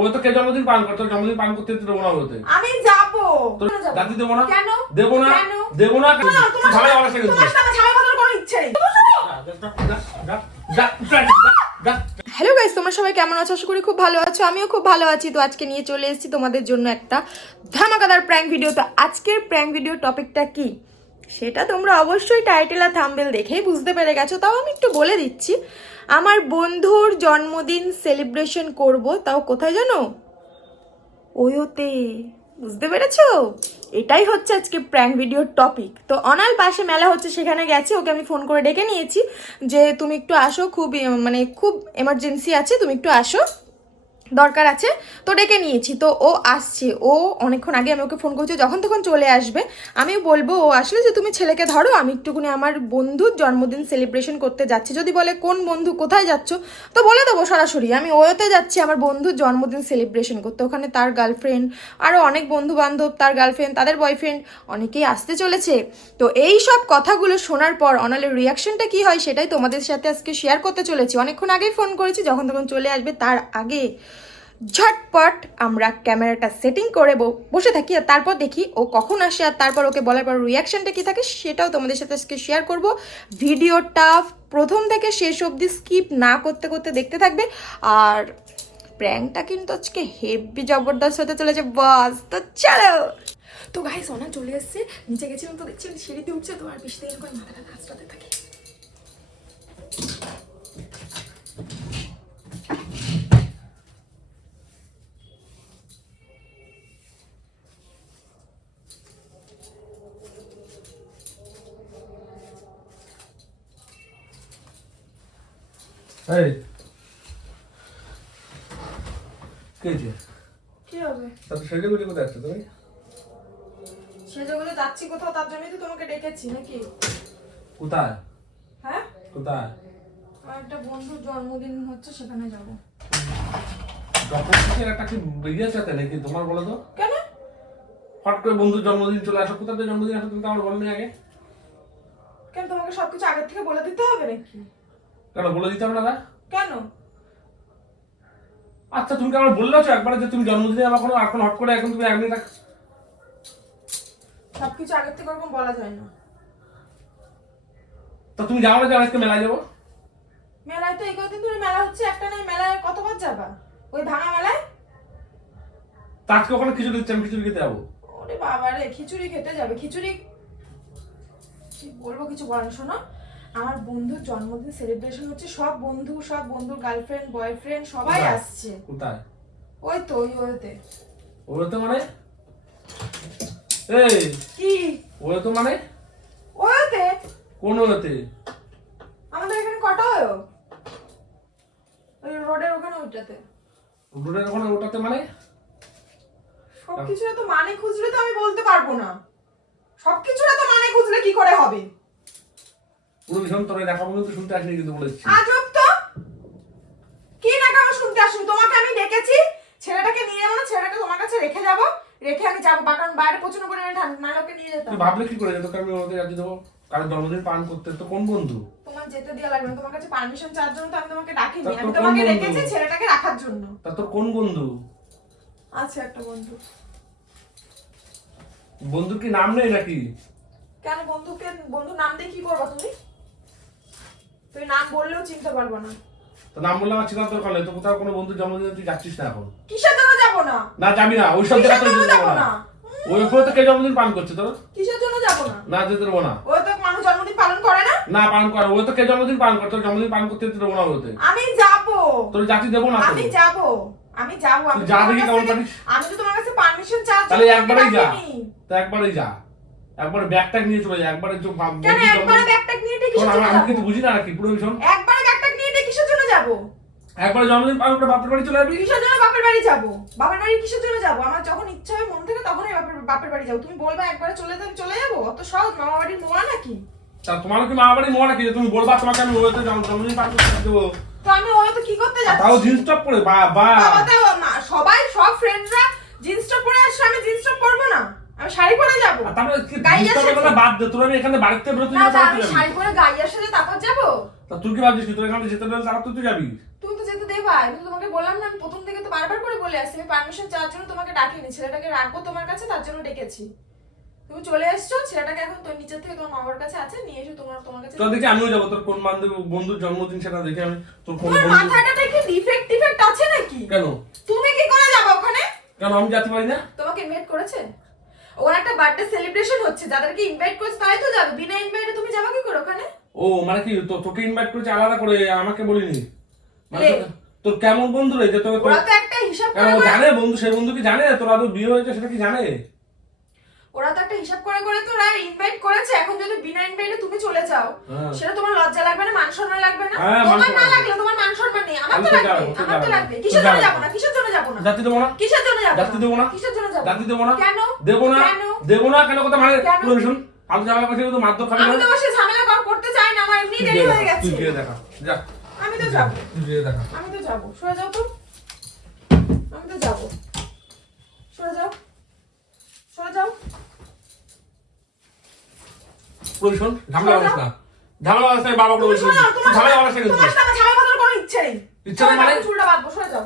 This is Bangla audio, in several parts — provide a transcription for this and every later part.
ও তো কে জন্মদিন পালন করতে, জন্মদিন পালন করতে দেবো না হতে। আমি যাবো। জাতি দেবো না? কেন দেবো না? দেবো না? সবাই আমার সাথে তোমার সাথে ঝামেলা করার কোনো ইচ্ছে নেই। হ্যালো গাইস, তোমরা সবাই কেমন আছো? আশা করি খুব ভালো আছো। আমিও খুব ভালো আছি। তো আজকে নিয়ে চলে এসেছি তোমাদের জন্য একটা ধামাকাদার প্র্যাঙ্ক ভিডিও। তো আজকের প্র্যাঙ্ক ভিডিও টপিকটা কি সেটা তোমরা অবশ্যই টাইটেল আর থাম্বনেল দেখেই বুঝতে পেরে গেছো। তাও আমি একটু বলে দিচ্ছি, আমার বন্ধুর জন্মদিন সেলিব্রেশন করব, তাও কোথায় জানো? ওয়োতে। বুঝতে পেরেছো? এটাই হচ্ছে আজকে প্র্যাঙ্ক ভিডিওর টপিক। তো অনাল পাশে মেলা হচ্ছে, সেখানে গেছে। ওকে আমি ফোন করে ডেকে নিয়েছি যে তুমি একটু আসো, খুব এমার্জেন্সি আছে, তুমি একটু আসো, দরকার আছে। তো ডেকে নিয়েছি, তো ও আসছে। ও অনেকক্ষণ আগে আমি ওকে ফোন করছি, যখন তখন চলে আসবে। আমি বলবো ও আসলে যে তুমি ছেলেকে ধরো, আমি একটুখানি আমার বন্ধুর জন্মদিন সেলিব্রেশন করতে যাচ্ছি। যদি বলে কোন বন্ধু, কোথায় যাচ্ছ, তো বলে দেবো সরাসরি আমি ওতে যাচ্ছি আমার বন্ধুর জন্মদিন সেলিব্রেশন করতে। ওখানে তার গার্লফ্রেন্ড, আরও অনেক বন্ধু বান্ধব, তার গার্লফ্রেন্ড, তাদের বয়ফ্রেন্ড, অনেকেই আসতে চলেছে। তো এই সব কথাগুলো শোনার পর অনালের রিয়াকশনটা কি হয় সেটাই তোমাদের সাথে আজকে শেয়ার করতে চলেছি। অনেকক্ষণ আগেই ফোন করেছি, যখন তখন চলে আসবে। তার আগে ঝটপট আমরা ক্যামেরাটা সেটিং করে বসে থাকি, আর তারপর দেখি ও কখন আসে, আর তারপর ওকে বলার পর রিয়াকশনটা কি থাকে সেটাও তোমাদের সাথে আজকে শেয়ার করব। ভিডিওটা প্রথম থেকে শেষ অবধি স্কিপ না করতে করতে দেখতে থাকবে। আর প্র্যাঙ্কটা কিন্তু আজকে হেভি জবরদস্ত হতে চলেছে বস। তো চলো। তো গাইস, সোনা চলে এসছে। নিচে গেছিলাম তো দেখছি সিঁড়িতে উঠছে, তো আর বেশি দেরি করে মাথাটা হাসতে থাকি। এই কে যে কি হবে? তাতে সেজেগুলি কোথায় আসছো তুমি? সেজেগুলো যাচ্ছি কোথাও, তার জন্যই তো তোমাকে ডেকেছি নাকি? কোথায়? হ্যাঁ, কোথায়? আমার একটা বন্ধুর জন্মদিন হচ্ছে, সেখানে যাব। যখন কিছু একটা কি বেরিয়ে সাথে নাকি তোমার বলো তো? কেন? হট করে বন্ধুর জন্মদিন চলে আসো, কোথাতে জন্মদিন আসো তুমি তো আমার বলনি আগে। কেন তোমাকে সবকিছু আগের থেকে বলে দিতে হবে নাকি? কেন বলে দিতে হবে না? কেন? আচ্ছা তুমি কি আমার বললেছো একবারে যে তুমি জন্মদিনে আমার কোনো এখন হট করে এখন তুমি এক মিনিট সবকিছু আগের থেকে ওরকম বলা যায় না। তো তুমি যাও না যে আজকে মেলায় যাবো? মেলায় তো এই কদিন ধরে মেলা হচ্ছে, একটা নাই মেলায় কতবার যাবা? ওই ভাঙা মেলায়? তা আজকে ওখানে খিচুড়ি দিচ্ছে, আমি খিচুড়ি খেতে যাবো। ওরে বাবা রে, খিচুড়ি খেতে যাবে? খিচুড়ি কি বলবো, কিছু বলেন। শোনো, আমার বন্ধুর জন্মদিন সেলিব্রেশন হচ্ছে, সব বন্ধুর গার্লফ্রেন্ড, বয়ফ্রেন্ড সবাই আসছে। কোথায়? ওই তো ওইতে। ওরা তো মানে এই কি ওরা তো মানে ওইতে? কোন ওতে? আমাদের এখানে কটা হয়? ওই রোডের ওখানে, ওইটাতে। রোডের ওখানে ওটাতে মানে সবকিছু তো মানে খুঁজলে তো আমি বলতে পারবো না। সবকিছু তো মানে খুঁজলে কি করে হবে? পুরো ভীষণ তোরে দেখাবো কিন্তু শুনতে আসেনি কিন্তু বলেছি। আজব তো, কি না কাম শুনতে আসুন? তোমাকে আমি ডেকেছি, ছেলেটাকে নিয়ে যাবো না, ছেলেটাকে তোমার কাছে রেখে যাবো, রেখে আমি যাবো, কারণ বাইরে প্রচন্ড পরিমাণে ঠান্ডা, নাহলে ওকে নিয়ে যেতাম। তুই ভাবলে কি করে যেত আমি ওদের রাজি দেবো? কারণ জন্মদিন পালন করতে তো কোন বন্ধু? তোমার যেতে দেওয়া লাগবে না, তোমার কাছে পারমিশন চাওয়ার জন্য তো আমি তোমাকে ডাকিনি, তা আমি তোর তোমাকে কোন বন্ধু? ডেকেছি ছেলেটাকে রাখার জন্য। তা তোর কোন বন্ধু? আছে একটা বন্ধু। বন্ধুর কি নাম নেই নাকি? কেন বন্ধুর নাম দিয়ে কি করবা তুমি? তুমি নাম বললেও চিনতে পারবো না। তো নাম বললে আমার চিন্তা দরকার নেই। তো কোথাও কোনো বন্ধুর জন্মদিনে তুই যাচ্ছিস না এখন? কিসের জন্য যাবো না? না যাবি না, ওই সব কিসের জায়গায় জন্য যেতে যাবো দেবো না? না। ওই ওখানে তো কে জন্মদিন পালন করছে তোর? কিসের জন্য যাবো না? না যেতে দেবো না। ও তো মানুষ জন্মদিন পালন করে না। না পালন করে, ও তো কে জন্মদিন পালন করে, তোর জন্মদিন পালন করতে দেবো না ওতে। আমি যাবো। তোর জাতি দেবো না। আমি যাবো। আমি যা দেখি কেমন পারিস। আমি তো তোমার কাছে পারমিশন চাচ্ছি। তাহলে একবারেই যা। তা একবারেই যা, একবারে ব্যাগ ট্যাগ নিয়ে চলে যা। একবারে কেন একবারে ব্যাগ ট্যাগ নিয়ে কিসের জন্য আমি কিন্তু বুঝি না নাকি পুরো ভীষণ। একবারে ব্যাগ ট্যাগ নিয়ে কিসের জন্য যাবো? একবারে জন্মদিন পালন করে বাপের বাড়ি চলে যাবি। কিসের জন্য বাপের বাড়ি যাবো? বাপের বাড়ি কিসের জন্য যাবো? আমার যখন ইচ্ছা হয় মন থেকে তখনই বাপের বাড়ি যাবো। তুমি বলবা একবারে চলে যাবো? অত সহজ মামা বাড়ির মোয়া নাকি? তা তোমার কি মামা বাড়ি মোয়া নাকি যে তুমি বলবা তোমাকে আমি ওতে জন্মদিন পালন করতে দেবো? তো আমি ওই তো কি করতে যাচ্ছি? তাও জিন্স টপ পরে বাবা সবাই সব ফ্রেন্ডরা জিন্স টপ পরে আসছে, আমি জিন্স টপ পরবো না? আমি শাড়ি পরে যাবো। তারপরে জিন্স টপের কথা বাদ দে, তোর আমি এখানে বাড়িতে বেরোতে না, যাবি। আমি শাড়ি পরে গাইয়ার সাথে তারপর যাবো। তা তুই কি ভাবছিস কি তোর এখানে যেতে দিলে তারা তুই যাবি? তুমি তো যেতে দেবে পায়? আমি তো তোমাকে বললাম না, আমি প্রথম থেকে তো বারবার করে বলে আসছি আমি পারমিশন চাওয়ার জন্য তোমাকে ডাকিনি, ছেলেটাকে রাখবো তোমার কাছে তার জন্য ডেকেছি। তুমি চলে এসছো, ছেলেটাকে এখন তোর নিচে থেকে তোমার মামার কাছে আছে, নিয়ে এসো তোমার কাছে। তো দেখি আমিও যাবো, তোর কোন বন্ধুর জন্মদিন সেটা দেখে আমি তোর কোন তোমার বন্ধু। মাথাটা কি ডিফেক্ট আছে নাকি? কেন তুমি কি করে যাবে ওখানে? কেন আমি যেতে পারি না? তোমাকে ইনভাইট করেছে? ওর একটা বার্থডে সেলিব্রেশন হচ্ছে, যাদেরকে ইনভাইট করেছে তাই তো যাবে, বিনা ইনভাইটে তুমি যাবে কি করে ওখানে? ও মানে কি তোকে ইনভাইট করেছে আলাদা করে, আমাকে বলিনি? মানে লে। তোর কেমন বন্ধু রে যে তোকে ওরা তো একটা হিসাব কেন করে করে জানে বন্ধু, সেই বন্ধু কি জানে তোর আদৌ বিয়ে হয়েছে সেটা কি জানে? ওরা তো একটা হিসাব করে করে তো ওরা ইনভাইট করেছে, এখন যদি বিনা ইনভাইটে তুমি চলে যাও সেটা তোমার লজ্জা লাগবে না, মান সম্মান লাগবে না? হ্যাঁ, মান তোমার না সম্মান। লাগলে তোমার মান সম্মান নেই, আমার আমি তো তো লাগবে, যাবো, তো আমার তো যাবো। লাগবে। তো কিসের জন্য যাবো। যাবো না? কিসের জন্য যাবো না? যাতে দেবো না? কিসের জন্য যাবো যাতে দেবো না? কিসের জন্য যাবো? যাতে দেবো না? কেন দেবো না? কেন? দেবো না কেন কথা মানে কেন? পুরো ভীষণ আমি ঝামেলা করছি, তো মারধর খাবি আমি না? তো বসে ঝামেলা করতে চাই না, আমার এমনি তুই দেরি গিয়ে হয়ে দেখা, গেছে। তুই গিয়ে দেখা যা। আমি তো যাবো, তুই গিয়ে দেখা। আমি তো যাবো, সরে যাও তো। আমি তো যাবো, সরে যাও, সরে যাও। পুরো ভীষণ ঝামেলা করিস না, ঝামেলা করিস না, বাবা করে বলছিস শোনো, তোমার ঝামেলা করিস না কিন্তু। তোমার সাথে ঝামেলা করার কোনো ইচ্ছে নেই। ইচ্ছে নেই মানে? চুলটা বাঁধবো, সরে যাও।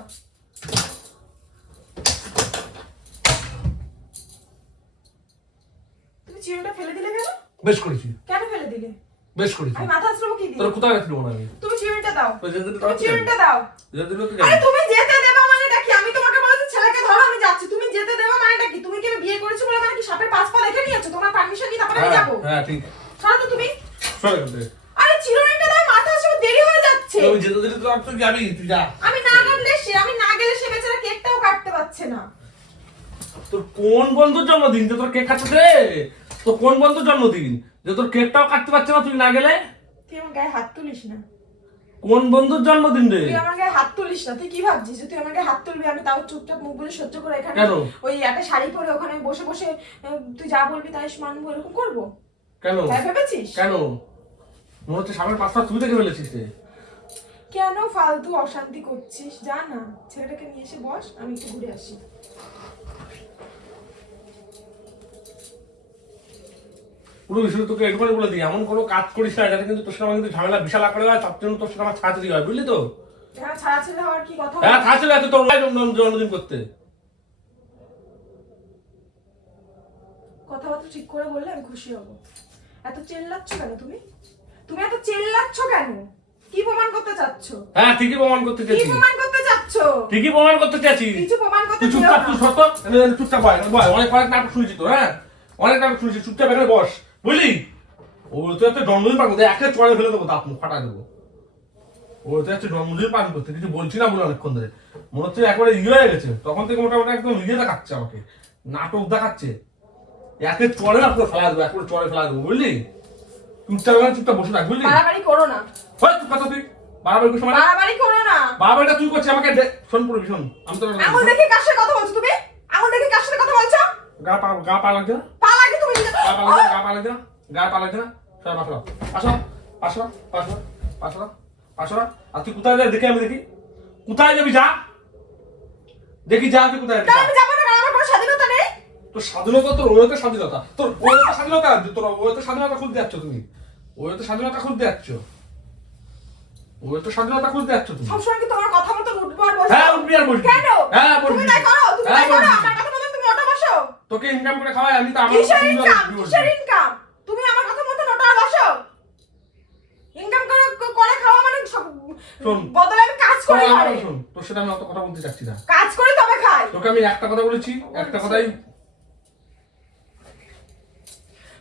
তুমি চিরুনিটা ফেলে দিলে কেন? বেশ করেছি, কেন ফেলে দিলে? বেশ করেছি। আমি মাথা আসবো কি দিয়ে? তোর কোথায় গেছিল মনে হয়? তুমি চিরুনিটা দাও, তো যেতে দিতে তুমি পারছি না। চিরুনিটা দাও। যেতে দিলে তো আরে যাবি। তুমি যেতে দেবা মানেটা কি? আমি তোমাকে বলেছি ছেলেকে ধরো আমি যাচ্ছি, তুমি যেতে দেবা মানেটা কি? তুমি কি আমি বিয়ে করেছি বলে মানে কি সাপের পাঁচ পা দেখে নিয়েছো? তোমার পারমিশন নিয়ে তারপরে আমি হ্যাঁ, যাবো? হ্যাঁ ঠিক। সরো তো তুমি। সরে গেছে। আরে চিরুনিটা দাও, মাথা আসবো, দেরি হয়ে যাচ্ছে। তুই যেতে দিলে তো আর তুই যাবি, তুই যা। আমি না গেলে সে বেচারা কেকটাও কাটতে পারছে না। তোর কোন বন্ধুর জন্মদিন যে তোর কেক কাটতে দে? তোর কোন বন্ধুর জন্মদিন যে তোর কেকটাও কাটতে পারছে না তুই না গেলে? তুই আমার গায়ে হাত তুলিস না, কোন বন্ধুর জন্মদিন রে? তুই আমার গায়ে হাত তুলিস না। তুই কি ভাবছিস যে তুই আমার গায়ে হাত তুলবি আমি তাও চুপচাপ মুখ বুজে সহ্য করে এখানে কেন? ওই একটা শাড়ি পরে ওখানে বসে বসে তুই যা বলবি তাই মানবো, এরকম করবো? কেন তাই ভেবেছিস? কেন মনে হচ্ছে সামনের পাঁচটা তুই দেখে ফেলেছিস রে। কেন ফালতু অশান্তি করছিস? যা না, ছেলেটাকে নিয়ে এসে বস, আমি একটু ঘুরে আসি। পুরো বিষয় তোকে একবারে বলে দিই, এমন কোনো কাজ করিস না যাতে কিন্তু তোর সাথে আমার কিন্তু ঝামেলা বিশাল আকারে হয়, তার জন্য তোর সাথে আমার ছাড়াছাড়ি হয়, বুঝলি তো? হ্যাঁ, ছাড়াছাড়ি হওয়ার কি কথা? হ্যাঁ ছাড়াছাড়ি আছে তোর জন্মদিন করতে। কথাবার্তা ঠিক করে বললে আমি খুশি হব। এত চেল্লাচ্ছ কেন তুমি? তুমি এত চেল্লাচ্ছ কেন? কি প্রমাণ করতে চাচ্ছ? হ্যাঁ ঠিকই প্রমাণ করতে কি চাইছি, প্রমাণ করতে চাচ্ছ? ঠিকই প্রমাণ করতে চাইছি। কিছু প্রমাণ করতে তুই চুপচাপ, চেও তুই না। সত্য চুপচাপ বয় বয়, অনেক নাটক শুনেছি তো, হ্যাঁ অনেক নাটক শুনেছি, চুপচাপ এখানে বস বুঝলি। ও তো একটা জন্মদিন পালন করতে একে চড়ে ফেলে দেবো, দাঁত মুখ ফাটা দেবো। ও তো একটা জন্মদিন পালন করতে কিছু বলছি না বলে অনেকক্ষণ ধরে মনে হচ্ছে একবারে হয়ে গেছে, তখন থেকে মোটামুটি একদম দেখাচ্ছে আমাকে, নাটক দেখাচ্ছে। একে চড়ে না পুরো ফেলা দেবো, একবারে চড়ে ফেলা দেবো বুঝলি। চুপচাপ বসে থাক বুঝলি। বাড়াবাড়ি করো না, হয় তুই কথা, তুই বাড়াবাড়ি করছিস মানে? বাড়াবাড়ি করো না। বাড়াবাড়িটা তুই করছিস আমাকে শোন পুরো ভীষণ। আমি তো আঙুল দেখে কার সাথে কথা বলছো তুমি? আঙুল দেখে কার সাথে কথা বলছো? গা পা লাগছে না? পা লাগে তুমি নিজে। গা পা লাগছে না? গা পা লাগছে না? গা পা লাগছে না? সবাই পাশো। আর তুই কোথায় যাবি দেখি, আমি দেখি কোথায় যাবি, যা দেখি, যা তুই কোথায় যাবি। তাহলে আমি যাবো না, কারণ আমার কোনো স্বাধীনতা নেই। তোর স্বাধীনতা, তোর ওয়েতে স্বাধীনতা, তোর ওয়েতে স্বাধীনতা, তোর ওয়েতে স্বাধীনতা খুঁজতে যাচ্ছ তুমি, ওয়েতে স্বাধীনতা খুঁজতে যাচ্ছ, ওয়েতে স্বাধীনতা খুঁজতে যাচ্ছ তুমি। সবসময় কি তোমার কথা মতো উঠবো আর বসবো? হ্যাঁ উঠবি আর বসবি। কেন? হ্যাঁ বসবি। তুমি তাই করো, তুমি হ্যাঁ, তাই করো, বসবি। আমার কথা মতো তুমি ওটা বসো। তোকে ইনকাম করে খাওয়াই, আমি তো আমার কিসের সুন্দর ইনকাম? বসবি। কিসের ইনকাম? তুমি আমার কথা মতো ওটা বসো। ইনকাম করে খাওয়া মানে শোন। বদলে আমি কাজ করি শোন, ঘরে। শোন, তোর সাথে আমি অত কথা বলতে চাচ্ছি না। কাজ করে তবে খাই। তোকে আমি একটা কথা বলেছি, একটা কথাই।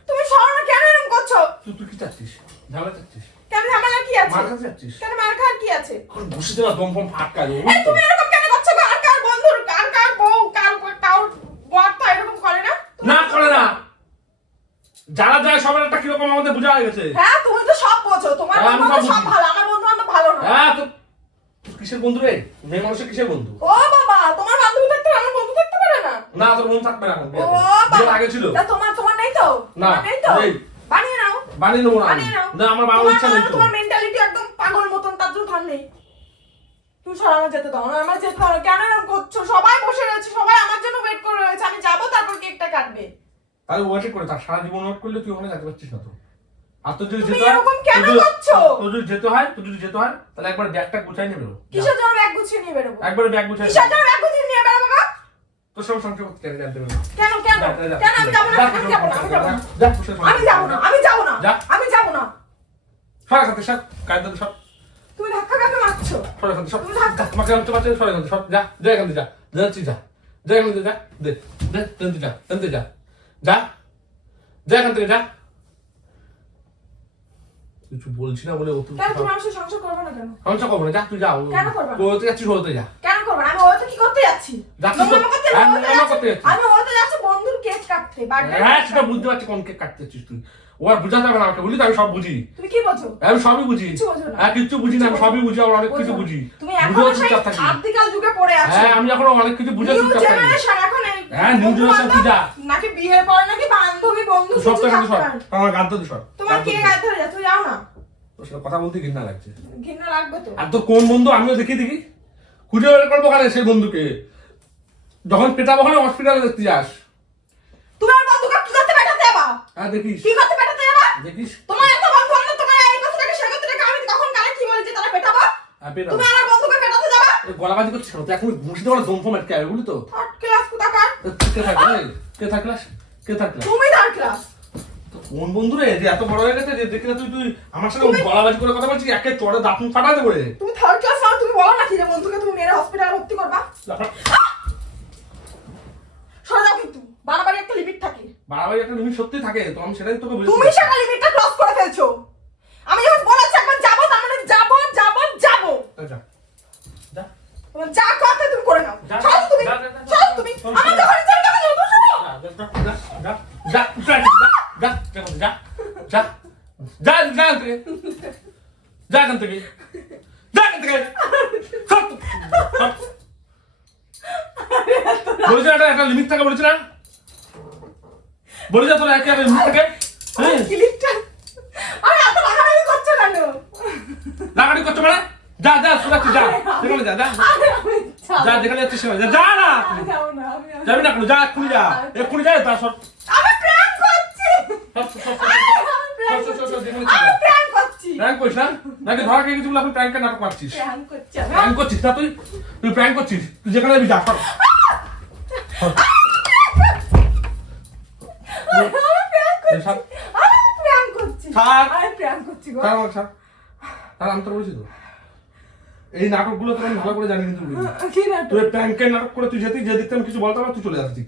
তুমি সরো, কেন এরকম করছো? তুই কি চাচ্ছিস? ঝামেলা চাচ্ছিস? কেন ঝামেলা কি আছে? মার খাতে চাচ্ছিস? কেন মার খাওয়ার কি আছে? বসে না দম ফম ফাটকা দেবো। এই তুমি এরকম কেন করছো গো? আর কার বন্ধুর আর কার বউ কার বর তো এরকম করে না? না করে না, যারা যায় সবার একটা কিরকম আমাদের বোঝা হয়ে গেছে। হ্যাঁ তুমি তো সব বোঝো, তোমার হ্যাঁ, আমি বন্ধু সব সব বুঝি। ভালো, আমার বন্ধু বান্ধব ভালো না। হ্যাঁ তো কিসের বন্ধু রে? মেয়ে মানুষের কিসের বন্ধু? ও বাবা, তোমার বান্ধবী থাকতে আমার বন্ধু থাকতে পারে না? না তোর বন্ধু থাকবে না এখন, ও বিয়ের বাবা, আগে ছিল। তা তোমার নেই তো? না, তোমার নেই তো? নেই। বানিয়ে নাও, বানিয়ে নেবো না আমি। বানিয়ে নাও। না আমার বাবার ইচ্ছা নেই তো। তোমার মেন্টালিটি একদম পাগল মতন, তার জন্য ধার নেই। তুমি সর, আমার যেতে দাও না, আমার যেতে দাও না। কেন এরকম করছো? সবাই বসে রয়েছে, সবাই আমার জন্য ওয়েট করে রয়েছে, আমি যাবো তারপর কেকটা কাটবে। তাহলে ওয়েট করে থাক, সারা জীবন ওয়েট করলে তুই ওখানে যেতে পারছিস না তো। আর তোর যদি তুমি যেতে হয় এরকম কেন করছো? তোর যদি যেতে হয় তাহলে একবার ব্যাগটা গুছাই নিয়ে বেরো। কিসের জন্য ব্যাগ গুছিয়ে নিয়ে বেরোবো? একবার ব্যাগ গুছাই কিসের জন্য ব্যাগ গুছিয়ে নিয়ে বেরোবো গো? তোর সব সংসার করতে কেন জানতে পারবো? কেন কেন কেন আমি যাবো না, আমি যাবো না, আমি যাবো না, যা আমি যাবো না, আমি যাবো না, যা। আমি যাবো না। সরে খাতে সব কায়দা সব তুমি ধাক্কা কাকে মারছো? সরে খাতে সব তুমি ধাক্কা তোমাকে আমি তোমাকে সরে খাতে সব যা যা এখান থেকে যা যাচ্ছি যা যা এখান থেকে যা দে দে টানতে যা যা যা যা এখান থেকে যা। কিছু বলছি না বলে ও তুই কেন তুমি আমার সাথে সংসার করবে না কেন? সংসার করবো না, যা তুই যা। কেন করবে না? কোথায় যাচ্ছিস ওতে যা। কেন করবে না? আমি ওতে কি করতে যাচ্ছি? যাচ্ছি তো। নোংরামো করতে হ্যাঁ, ওতে নোংরামো করতে যাচ্ছি। যাচ্ছি। আমি ওতে যাচ্ছি বন্ধুর কেক কাটতে, বার্থডে। হ্যাঁ সেটা বুঝতে পারছি কোন কেক কাটতেছিস তুই। ও আর বুঝাতে হবে না আমাকে, বুঝলি তো আমি সব বুঝি। তুমি কি বোঝো? আমি সবই বুঝি। কিচ্ছু বোঝো না। হ্যাঁ কিচ্ছু বুঝি না, আমি সবই বুঝি, আমার অনেক কিছু বুঝি। তুমি বুঝেও এখনো সেই চুপচাপ থাকি। আদিকাল যুগে পড়ে আছো। হ্যাঁ আমি এখন অনেক কিছু বুঝে নিউ চুপচাপ থাকি। জেনারেশন এখন এই হ্যাঁ, new generation তুই যা। নাকি বিয়ের পর নাকি বান্ধবী বন্ধু সব কিছু থেকে সর থাকবে না। আমার গান তো সর। তোমার কে গায়ে ধরে যা, তুই যাও না। তোর সাথে কথা বলতে ঘৃণা লাগছে। ঘৃণা লাগবে তো। আর তোর কোন বন্ধু আমিও দেখি খুঁজে বের করবো ওখানে সেই বন্ধুকে, যখন পেটাবো ওখানে হসপিটালে দেখতে যাস। তোমার বন্ধুকে কি করতে পাঠাতে যাবা? হ্যাঁ দেখিস কি করতে পাঠাতে যাবা? দেখিস। তোমার এত বন্ধু হলো, তোমার এই কথাটাকে সে কথাটাকে আমি তখন কালে কি বলেছি তারা পেটাবো? হ্যাঁ পেটাবো। তুমি আমার বন্ধুকে পেটাতে যাবা? গলাবাজি করছিস কেন? তুই এখন ঘুষিতে বড় দম ফম আটকে যাবে, বুঝলি তো? থার্ড ক্লাস কোথাকার? কে থাকলে কে থাকলাস কে থাকলে তুমি থার্ড ক্লাস। কোন বন্ধু রে যে এত বড় হয়ে গেছে যে দেখি না তুই তুই আমার সাথে গলাবাজি করে কথা বলছিস, একে চড়ে দাঁত মুখ ফাটাতে করে। তুমি থার্ড ক্লাস না, তুমি বলো না কি যে বন্ধুকে তুমি মেরে হসপিটালে ভর্তি করবা? সরে যাও কিন্তু, বাড়াবাড়ি একটা লিমিট থাকে। বাড়াবাড়ি একটা লিমিট সত্যি থাকে, তো আমি সেটাই তোকে বলছি। তুমি সেটা লিমিটটা ক্রস করে ফেলছো। আমি যখন বলেছি একবার যাবো, তার মানে যাবো যাবো যাবো। যা যা তোমার যা কথা তুমি করে নাও। যা, চলো তুমি, যা, যা, যা, চলো তুমি। চল, আমার চল। যখন ইচ্ছা হবে যাবো, চলো। একটা লিমিট থাকে বলেছি না, বলে যা তোর একটা লিমিট থাকে। হ্যাঁ ক্লিকটা আরে এত রাগারাগি করছো কেন? লাগাড়ি করছো মানে যা যা শোনাচ্ছি যা যেখানে যা যা আরে আমি যা যেখানে যাচ্ছিস সেখানে যা যা না যাবো না, আমি যাবি না কোনো, যা এক্ষুনি যা এক্ষুনি যা তা সব আমি প্র্যাঙ্ক করছি। আমি প্র্যাঙ্ক করছি। প্র্যাঙ্ক করিস না নাকি ধরা খেয়ে গেছি বলে এখন প্র্যাঙ্কের নাটক মারছিস? প্র্যাঙ্ক করছি। প্র্যাঙ্ক করছিস না তুই, তুই প্র্যাঙ্ক করছিস, তুই যেখানে যাবি যা সর। আমি প্র্যাঙ্ক করছি। সব আমি প্র্যাঙ্ক করছি। থাক। আমি প্র্যাঙ্ক করছি গো। তার আমার তার আমি তো বলেছি তো এই নাটকগুলো তো আমি ভালো করে জানি, কিন্তু কি না তো? তুই প্র্যাঙ্কের নাটক করে তুই যেতে যে দেখতে আমি কিছু বলতাম না, তুই চলে যাচ্ছিস।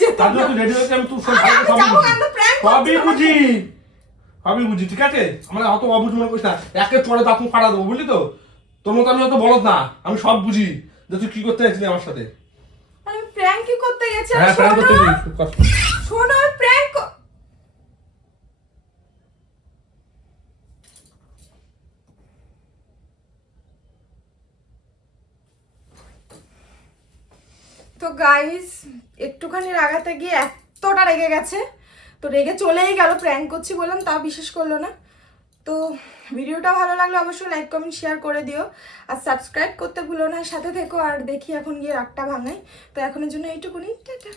যেতে তার জন্য তুই রেডি হয়েছিস, আমি তোর সব আরে আমি যাবো কেন? প্র্যাঙ্ক সবই বুঝি সবই বুঝি, ঠিক আছে? আমরা অত অবুঝ মনে করিস না, একে চড়ে দাঁত মুখ ফাটা দেবো, বুঝলি তো? তোর মতো আমি অত বলদ না, আমি সব বুঝি যে তুই কি করতে চাইছিলি আমার সাথে। আমি প্র্যাঙ্কই করতে গেছি। হ্যাঁ প্র্যাঙ্ক করতে শোনো, গেছিস। শোনো প্র্যাঙ্ক। তো গাইস একটুখানি রাগাতে গিয়ে এতটা রেগে গেছে, তো রেগে চলেই গেল। প্র্যাঙ্ক করছি বললাম, তা বিশ্বাস করলো না। তো ভিডিওটা ভালো লাগলে অবশ্যই লাইক কমেন্ট শেয়ার করে দিও, আর সাবস্ক্রাইব করতে ভুলো না। সাথে থেকো, আর দেখি এখন গিয়ে রাগটা ভাঙাই। তো এখনের জন্য এইটুকুনি, টাটা।